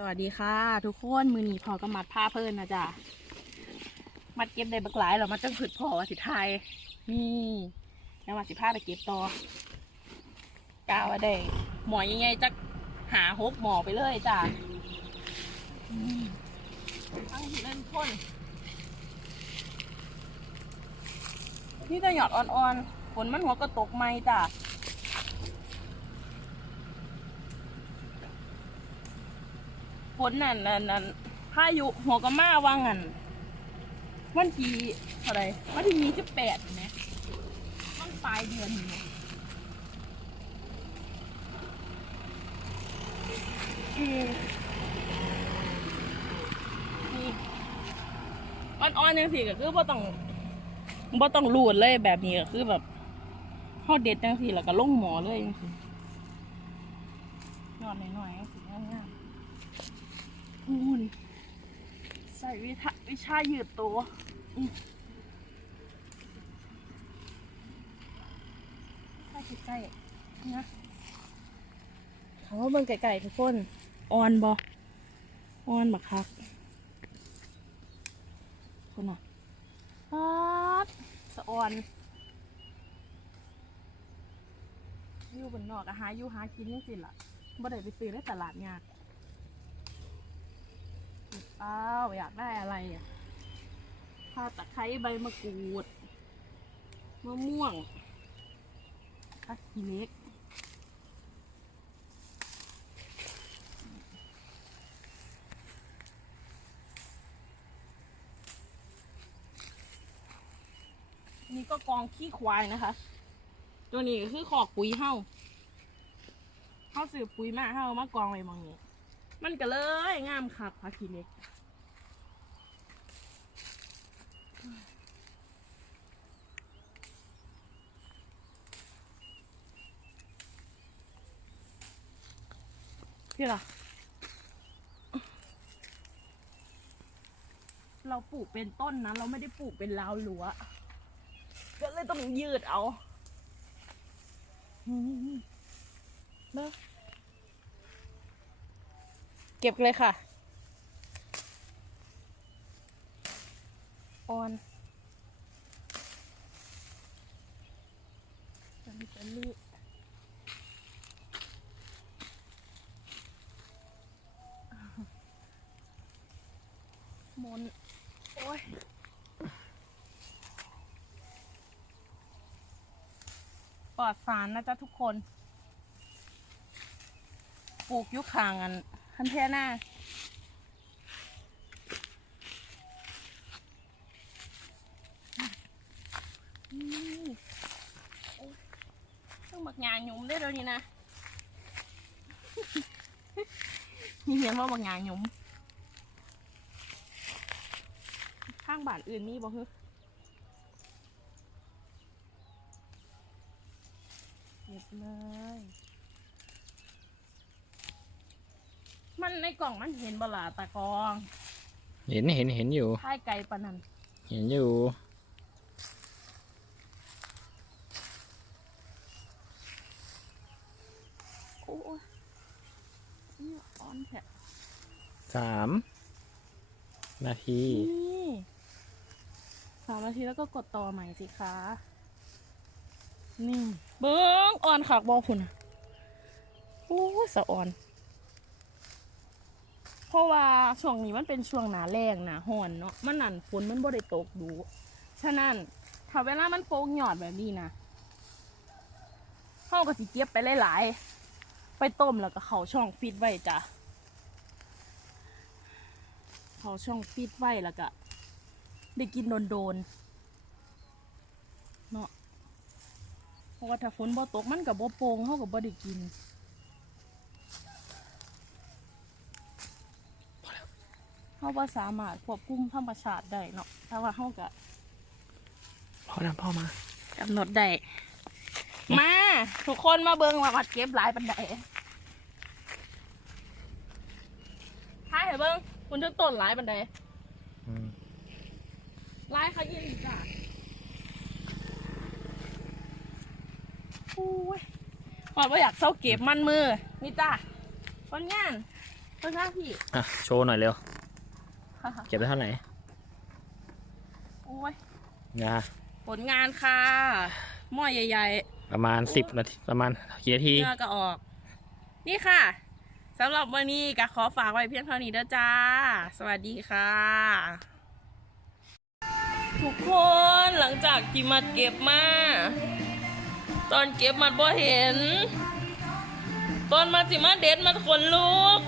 สวัสดีค่ะ ทุกคนมือนีพอก็มัดผ้าเพิ่นนะจ๊ะมัดเก็บได้บักหลายเหรอมัดจังผึดพอวสิไทยนี่แล้วมาสิผ้าไปเก็บต่อกาวว่าได้หมอยังไงจักหาหกหมอไปเลยจ้ะตั้งเล่นพ่นนี่จะหยอดอ่อนๆฝนมันหัวก็ตกไหมจ้ะ ฝนนั่นนั่นนั่นพายุหัวกะมาว่างันวันที่เท่าไรวันที่ยี่สิบแปดนะมันปลายเดือนนี่นะอืมนี่มันอ่อนยังสิก็คือบ่ต้องบ่ต้องรูดเลยแบบนี้ก็คือแบบข้อเด็ดจังสิแล้วก็ลงหมอเลยจังสินอนหน่อยๆจังสิง่าม ๆพูนใส่วิทะวิชายืดตัวอืมใกล้ใกล้ๆนะถามว่าเบิ่งไก่ๆทุกคนออนบอออนบักคักคนน่ะปัดสะออนอยู่บนนอกอะหาอยู่หากินยังสิล่ะบ่ได้ไปซื้อในตลาดยาก อ้าวอยากได้อะไรอะข้าวตะไคร้ใบมะกรูดมะม่วงผักขี้เล็กนี่ก็กองขี้ควายนะคะ ตัวนี้ก็คือขอกปุ๋ยเห่าเห่าสืบปุ๋ยมากเห่ามากองไว้มองนี้ มันก็เลยงามคักผักขี้เหล็กนี่ล่ะเราปลูกเป็นต้นนะ เราไม่ได้ปลูกเป็นราวหลัว ก็เลยต้องยืดเอาเนอะ เก็บเลยค่ะออนจะมีจะลูกมนโอ้ยปลอดสารนะจ๊ะทุกคน ปลูกอยุคห่างกัน คันเทน้านะต้องบักงานหยุมได้แล้วนี่นะ นี่เห็นว่าบักงานหยุม ข้างบ้านอื่นมีบ่ฮึเก็บเลย มันในกล่องมันเห็นบลาตากองเห็นเห็นเห็นอยู่ ท้ายไกลปานนันเห็นอยู่ โอ้ยนี่อ่อนแผลสามนาที นี่สามนาทีแล้วก็กดต่อใหม่สิคะ นี่ เบิ้งอ่อนขากบอคุณอะโอ้ยสะอ่อนเพ ราะว่าช่วงนี้มันเป็นช่วงหนาแรงหนาห่อนเนาะมันนั่นฝนมันบ่ได้ตกดูฉะนั้นถ้าเวลามันโป่งหยอดแบบนี้นะเขาก็สิเก็บไปหลายๆ ไปต้มแล้วก็เขาช่องฟิตไว้จ้ะเขาช่องฟิตไว้แล้วก็ได้กินโดนๆเนาะเพราะว่าถ้าฝนบ่ตกมันกับบ่โป่งเขากับบ่ได้กิน เขาบ่สามารถควบคุมธรรมชาติได้เนาะแต่ว่าเขาก็พ่อนะพ่อมากำหนดได้มาทุกคนมาเบิ่งว่าวัดเก็บหลายปันไดท้ายให้เบิ่งคุณทึกต้นหลายปันไดอืมหลายเขายินจ้ะอุ้ยหอดว่าอยากเศร้าเก็บมันมือนี่จ้ะผลงานเพิ่งหน้าพี่อะโชว์หน่อยเร็ว เก็บได้เท่าไหร่โอ้ยงาผลงานค่ะหม้อใหญ่ประมาณสิบนาทีประมาณกี่นาๆทีเนื้อก็ออก นี่ค่ะสำหรับวันนี้ก็ขอฝากไว้เพียงเท่านี้เด้อจ้า สวัสดีค่ะ ทุกคนหลังจากที่มัดเก็บมา ตอนเก็บมัดบ่เห็น ตอนมาสิมาเด็ดมัดขนลุก